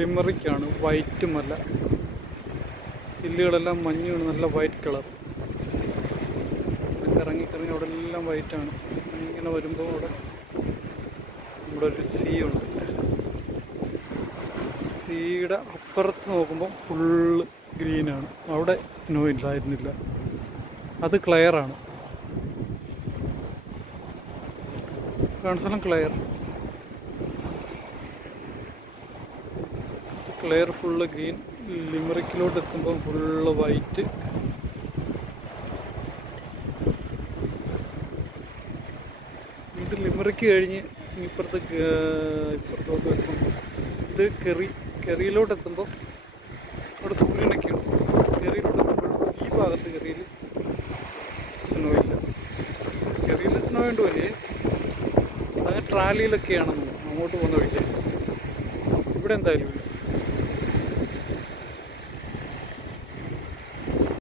ലിമറിക്കാണ്, white മല. ഹില്ലുകളെല്ലാം മഞ്ഞ് നല്ല വൈറ്റ് കളർ. കറങ്ങി അവിടെ എല്ലാം വൈറ്റാണ്. ഇങ്ങനെ വരുമ്പോൾ അവിടെ ഒരു സീ ഉണ്ട്. സീയുടെ അപ്പുറത്ത് നോക്കുമ്പോൾ ഫുള്ള് ഗ്രീനാണ്. അവിടെ സ്നോ ഇല്ലായിരുന്നില്ല, അത് ക്ലിയറാണ്. കാണുന്ന ക്ലിയർ ഫുള്ള് ഗ്രീൻ. ലിമറിക്കിലോട്ട് എത്തുമ്പം ഫുള്ള് വൈറ്റ്. ഇത് ലിമറിക്ക് കഴിഞ്ഞ് ഇപ്പുറത്തോട്ട് വരുമ്പോൾ ഇത് കെറിയിലോട്ട് എത്തുമ്പോൾ അവിടെ സൂര്യനൊക്കെയാണ്. കെറിയിലോട്ട് എത്തുമ്പോൾ ഈ ഭാഗത്ത് കെറിയിൽ സ്നോ ഇല്ല. കെറിയിൽ സ്നോ ഉണ്ട് വലിയ അങ്ങനെ ട്രാലിയിലൊക്കെയാണെന്ന് അങ്ങോട്ട് പോകുന്ന വഴിക്ക്. ഇവിടെ എന്തായാലും ഇല്ല.